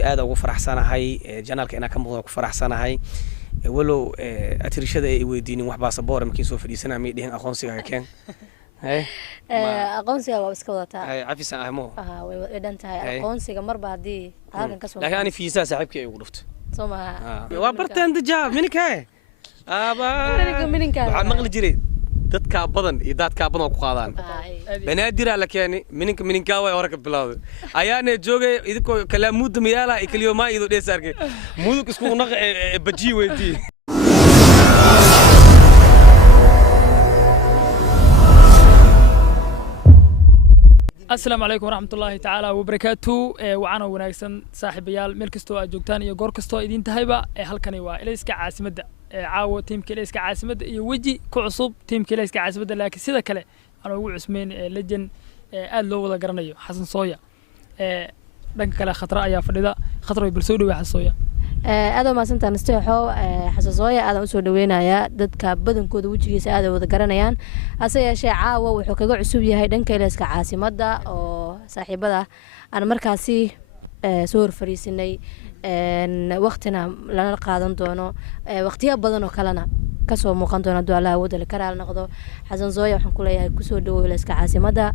runtii aad ugu faraxsanahay janaalka inaan ka muuqdo ku faraxsanahay walow atirishada ay weydiinin wax baasaboor markii soo fadhiisanaa may dhihin aqoonsiga keen aqoonsiga waa iska wadataa cafis aan ahmo way dhan tahay aqoonsiga marba haddii halkan ka soo laakiin ani fiisaa saaxiibkii ay ugu dhufto soo maaha waa bartaan dajaab mininkae waxaan maqli jiray dadka badan iyo dadka badan oo ku qaadaan banaadir la keenay mininka way hore ka bilowday ayaana joogay idinko kala muddo meela ay kaliyo ma ido dheesarkay mudug isku naq baji weydii السلام عليكم ورحمة الله تعالى وبركاته وعنا وناكسن صاحب يال ملكستو أجوكتان iyo goor kasto idin tahayba halkani waa Ilayska Caasimada caawo teamka Ilayska Caasimada iyo waji ku cusub teamka Ilayska Caasimada laakiin sida kale aan ugu cusmeen legend aad loo wada garanayo Xasan Sooya dhanka kale khatra ayaa fadhida khatra way balsoo dhawaa Xasan Sooya aad ma santaan isteexo Xasan Sooya aad u soo dhaweynaya dadka badankooda wajigiisa aad wada garanayaan hase yeeshee caawo wuxuu kaga cusub yahay dhanka Ilayska Caasimada oo saaxiibada aan markaasi soo fariisinay waqtina lana qaadan doono waqtiyo badan oo kalena ka soo muuqan doona duwala wada karaal noqdo Xasan Sooya waxaan ku leeyahay ku soo dhawo Ilayska Caasimada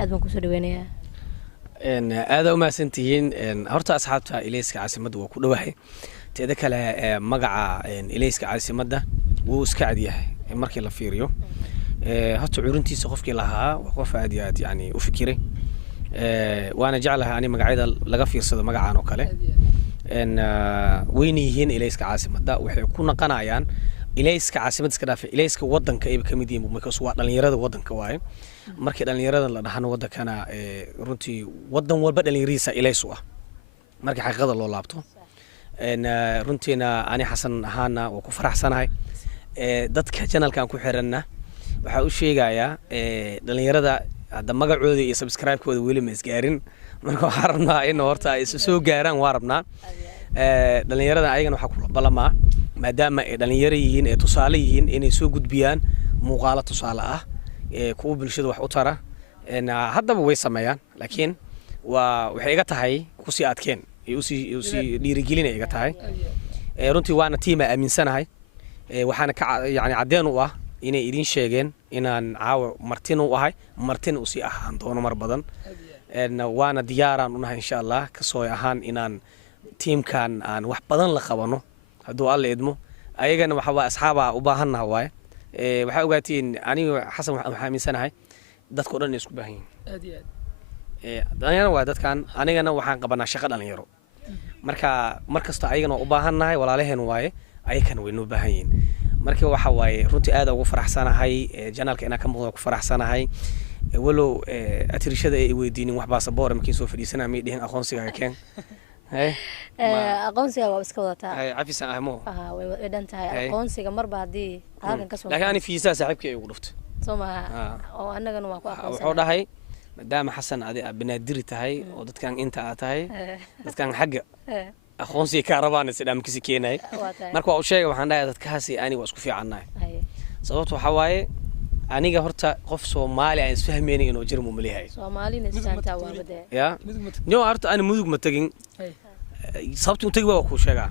aad baan ku soo dhaweynayaa aad u maasantihiin horta asxaabta Ilayska Caasimada waa ku dhawahay teeda kale magaca Ilayska Caasimada wuu iska cad yahay markii la fiiriyo horta curuntiisa qofkii lahaa waa qof aad iyo aad yani u fikiray waana jeclahay ani magacyada laga fiirsado magacaan oo kale weynihiin Ilayska Caasimada waxay ku naqanayaan Ilayska Caasimada iska dhaafay Ilayska wadanka ay ka mid yihiin because waa dhalinyarada wadanka waaye markii dhalinyarada la dhaxano wadankana runtii wadan walba dhalinyariisa Ilaysu ah markii xaqiiqada loo laabto runtiina ani Xasan ahaana waa ku faraxsanahay dadka channelkan ku xiranna waxa u sheegayaa dhalinyarada hadda magacooda iyo subscribe-kooda weli ma isgaarin marka waxaan rabnaa in horta ay soo gaaraan waa rabnaa dhalinyarada ayagana waxa ku balamaa maadaama ay dhalinyaro yihiin ee tusaale yihiin inay soo gudbiyaan muuqaalo tusaale ah kuwa bulshada wax u tara haddaba way sameeyaan laakiin waxay iga tahay ku sii adkeen u sii dhiirigelin iga tahay runtii waana tiima aaminsanahay waxaana ka yani cadeen u ah inay idin sheegeen inaan caawa martin u ahay martin u sii ahaan doono mar badan waana diyaaraan u nahay insha Allah ka soo ahaan inaan tiimkan aan wax badan la qabano hadduu alla idmo ayagana waxa waa asxaaba u baahannahay waay waxa ogaatiin aniga Xasan waxaan aaminsanahay dadka dhan isku baahan yihiin aad iyo aad dhalinyaro waa dadkan anigana waxaan qabanaa shaqo dhalinyaro marka markasta ayagana u baahannahay walaalaheen waaye ayagana way noo baahan yihiin marka waxa waaye runtii aad ugu faraxsanahay janaalka inaan ka muuqdo ku faraxsanahay walow atirishada ay weydiinin wax baasaboor markii soo fadhiisanaa may dhihin aqoonsiga keen aqoonsiga waa iska wadataa cafis aan ahmo way dhan tahay aqoonsiga marba haddii halkan ka soo laakiin ani fiisaa saaxiibkii ay ugu dhufto soo maaha oo annagana waa ku aqoonsan wuxuu dhahay maadaama Xasan adi banaadir tahay oo dadkan inta aad tahay dadkan xagga aqoonsiga ka rabaan sidamkiisa keenay marka waa u sheegay waxaan dhahay dadkaasi ani waa isku fiicanahay sababtu waxa waaye aniga horta qof Soomaali aan isfahmeynay inuu jirmo maleeyahay Soomaalina istaanta waa bade ya no horta ani mudug ma tagin sababtu tagi waa ku sheegaa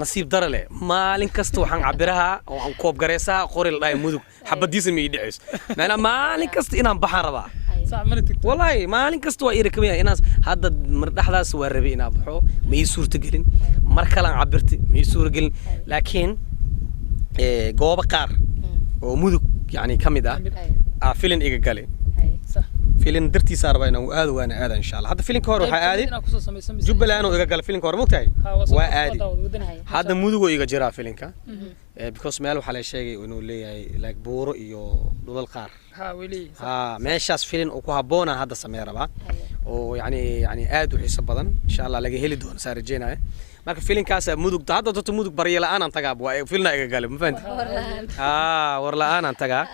nasiib darale maalin kasta waxaan cabiraha oo aan koob gareysaa qoril dhaay mudug xabadiisa ma idhicis maana maalin kasta inaan baxan rabaa wallahi maalin kasta waa iirkamaya inaan hadda mar dhaxdaas waa rabay inaan baxo ma ii suurta gelin mar kale aan cabirtay ma ii suurta gelin laakiin goobo qaar oo mudug yani kamid ah filin iga galay filin dartiisa arba inaan aad waana aad insha Allah hadda filinka hore waxa aadi Jubbaland oo iga gal filinka hore mugtahay waa aadi hadda mudug oo iga jira filinka because meel waxa la sheegay inuu leeyahay like buuro iyo dhulal qaar meeshaas filin oo ku haboona hadda sameey raba oo yani aad u xiiso badan insha Allah laga heli doono saarjeynaa marka filinkaas mudug hadda dadka mudug bariye la'aan aan tagaa waa filna iga galay ma fahanti war la'aan aan tagaa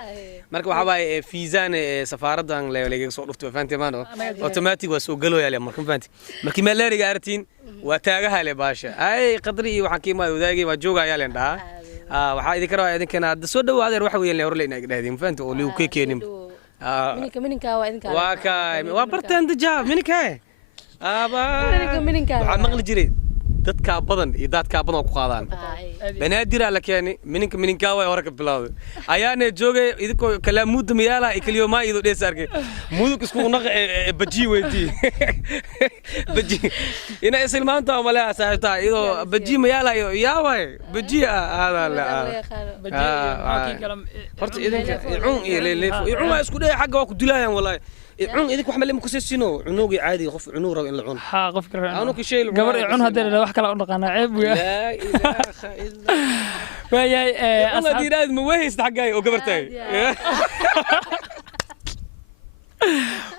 marka waxa waay fiizaan safaaradan leeyahay soo dhufto fahanti maano automatic waa soo galooyaa marka fahanti markii meel leeriga artiin waa taagaha le baasha ay qadri iyo waxaan kiimaad wadaagay waa joogayaa leen dhaha waxa idin karo idinkana soo dhawaadeen waxa weeyaan hor leeyna iga dhahdeen fahanti oo liu ka keenin mininka waa idinka waa ka waa bartaan dajaab mininka waxaa maqli jiray dadkaa badan iyo daadkaa badan oo ku qaadaan banaadir la keenay mininka way hore ka bilowday ayaana joogay idinkoo kalaamuudda miyaala iyo kaliyomaa iyadoo dhees arkay mudug isku naq baji weydii baji ina isilmaanta malaha saaxiibtaa iyadoo baji miyaala iyo yaaway baji hada la horta idinka cun iyo leeleef cun waa isku dheey xagga waa ku dilayaan wallahi عون إذا كحمل لهم كسيسينو عنوقي عادي غف عنور إلا عون ها غف كره عنوك شيء قبر عون هذا لا واحد كلا عنقنا عيب لا إله إلا ويا الله دي لازم موهيس حقاي وقبرتاي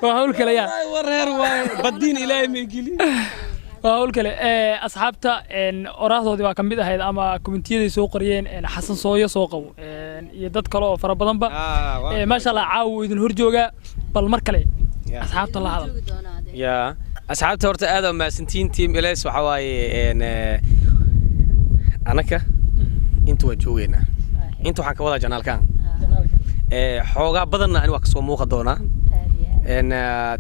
وهقول كلا يا ورهر بدين إلهي من قلي وهقول كلا أصحابته إن أراضو دي وكم بده هيدا أما كومنتية سوق قريين إن حسن صويا سوقه يدد كلا فربنا بقى ما شاء الله عاو إذن هرجوجا بالمركلة أصحابته الله هذا يا أصحابته ورت آدم مع سنتين تيم إليس وحواي إن أناك أنتوا جوينا أنتوا حكوا ولا جنال كان حوجا بدنا أنا وقت سومو خدونا إن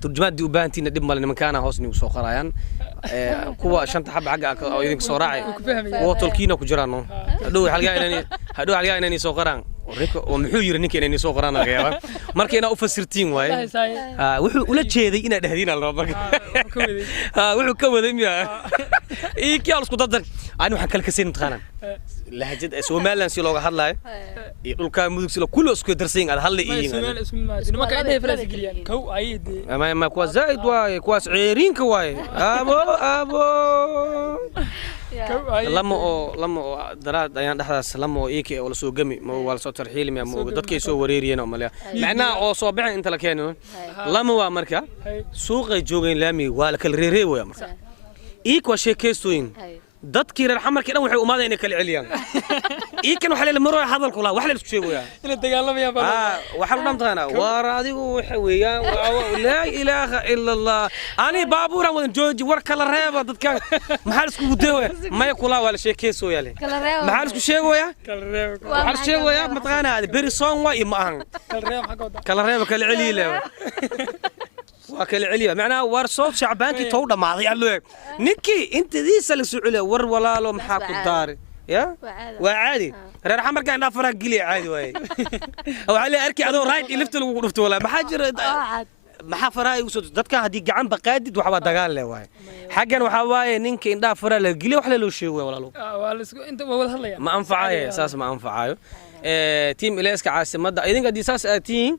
ترجمات دي وبانتي ندب مال مكانها حسني وسوق رايان كوا شنطة حب حق أو يدك صراعي وطلقينا كجرانو هدو حلقة إنني سوق ران ومحير نيك إنني سوق ران غيره مركينا أفسرتين واي ولا شيء ذي إن دهدينا الرابع وحو كوذي ميا إيه كي ألسكو تقدر أنا حكى لك سين متخانن لهجة سو مالن سيلو هلا يقول كان مودك سيلو كله اسكو درسين هذا هلا إيه سؤال اسمه ما كان ده فلوس كليان كو عيد ما كواس زايد واي كواس عيرين كواي أبو لما دراد أيام دحرس لما إيكي ولا سو جمي ما ولا سو ترحيل ما مو بدك يسوي وريرينا ومليا معنا أو صابع أنت لكانه لما هو أمريكا سوق جوجين لامي ولا كل ريري ويا مركا إيك وشيء كيسوين dadkii reer xamarkii dhan waxay umaadeen inay kala celiyaan iikan waxa la maro hadalku la wax la isku sheegayaa ila dagaalamaya waxa u dhamtaana war adigu waxa weeyaan la ilaaha illa allah ani baabuuran wadan jooji war kala reeba dadka maxaa isku gudeeyo ma kula wala sheekeyso yaale maxaa isku sheegayaa waxa sheegayaa mataqaana beri song waa imaan kala reeba kala celiile وكل عليا معناه ورصوت شعبانكي تودا ماضي علوك نكي انت ذي سلسوا عليه ور ولا له محاكو الدار يا وعادي راه حمر كان نافرق قلي عادي واي او علي اركي عدو رايد لفت لو دفت ولا ما حاجر ما حفراي وسود ددكا هدي غعان بقادد وحوا دغال له واي حقن waxa waaye ninka indha fara la gili wax la loo sheego walaalo wala isku inta wada hadlaya ma anfacaayo saas ma anfacaayo team ilayska caasimada idinka disaas aatiin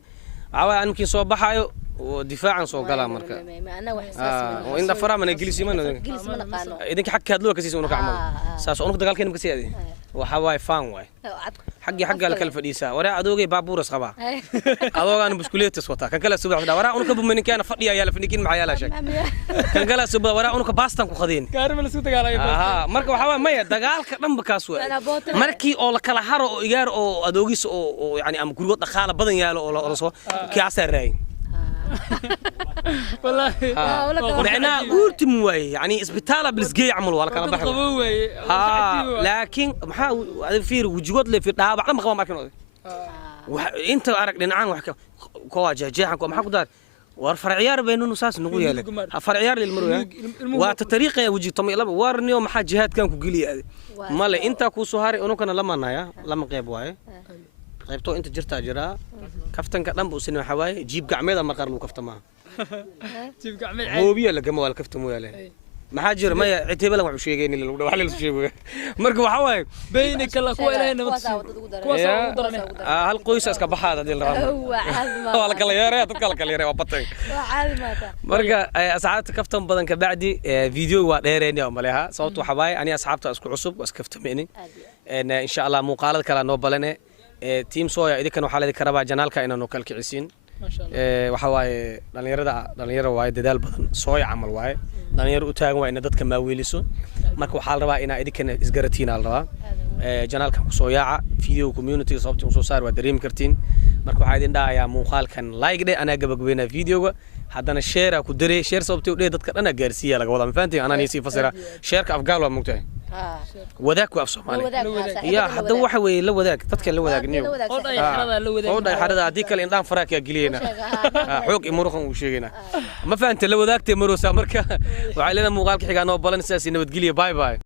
awaa anki soo baxayo ودفاعا سو قلا مركا وإن فرا من إنجليزي من إذا حكي هذلو كسيس ونك عمل ساس ونك دقال كين بكسي هذه وحواي فان واي حقي على كل فديسة ورا أدوجي بابور صبا أدوجي أنا بسكوليت تصوتا كان كلا سبع ورا ونك بمن كان فديا يلا فنيكين معايا لا شك كان كلا سبع ورا ونك باستن كخدين كارم لسوت قال مركا وحواي مية دقال كلام بكاسوة مركي أو كلا حرو إيجار أو أدوجي أو يعني أم كروت دخالة بدن يالو أو رسوا كأسر راي والله معناه قلت موي يعني اسبتاله بالسقي عمل ولا كان بحر لكن محا فير وجود لي في دابع ما قبا ما كانوا انت ارق دنعان wax كو جاجيحan كو maxaa ku dar war farciyaar beenunu saas nagu yeelay farciyaar lilmaru waa tariiqa waji tamay laba warniyo maxaa jihaadkan ku galiya male inta ku soo haray unukana lama naaya lama qeyb waaye qaybto inta jirta jira kaftanka dhan buu sinay xawaay jiib gacmeeda ma qarlu kaftama jiib gacmeed hoobiya la gamo wal kaftamo yaale maxaa jira ma citibada wax u sheegeen in wax la sheego marka waxa waay bayna kala ku ilaahay nabad kuwaas oo daranay hal qoys iska baxaad hadii la rabo wala kala yaray dadka kala yaray waa batay marka asxaabta kaftan badan ka bacdi video waa dheereeyay oo maleha sababtu waxa waay ani asxaabta isku cusub was kaftameenin in sha Allah muuqaalada kala noo balane team sooya idinkan waxa la karaba janaalka inaanu kala kicisiin waxa waaye dhalinyarada waaye dadaal badan sooya amal waaye dhalinyaro u taagan waa in dadka ma weeliso marka waxa la rabaa inaa idinkan isgaratiin la rabaa janaalka ku soo yaaca video community sababta u soo saar waa dareemi kartiin marka waxa idin dhaayaa muuqaalkan like dhe ana gabagabeyna videoga haddana share ku daree share sababta u dadka dhan gaarsiiya laga wada ma fahantiin anaa niisi fasira share ka afgaal waa mugtahay wadaag ku af Soomaali ya hadda waxa weey la wadaag dadka la wadaagniyo oo dhay xarada la wadaag oo dhay xarada hadii kale indhaan faraak ya giliyena xoog imuruqan uu sheegayna ma fahamta la wadaagtay maroosa marka waxa leena muuqaalka xiga noo balan sidaas nabad geliya bye bye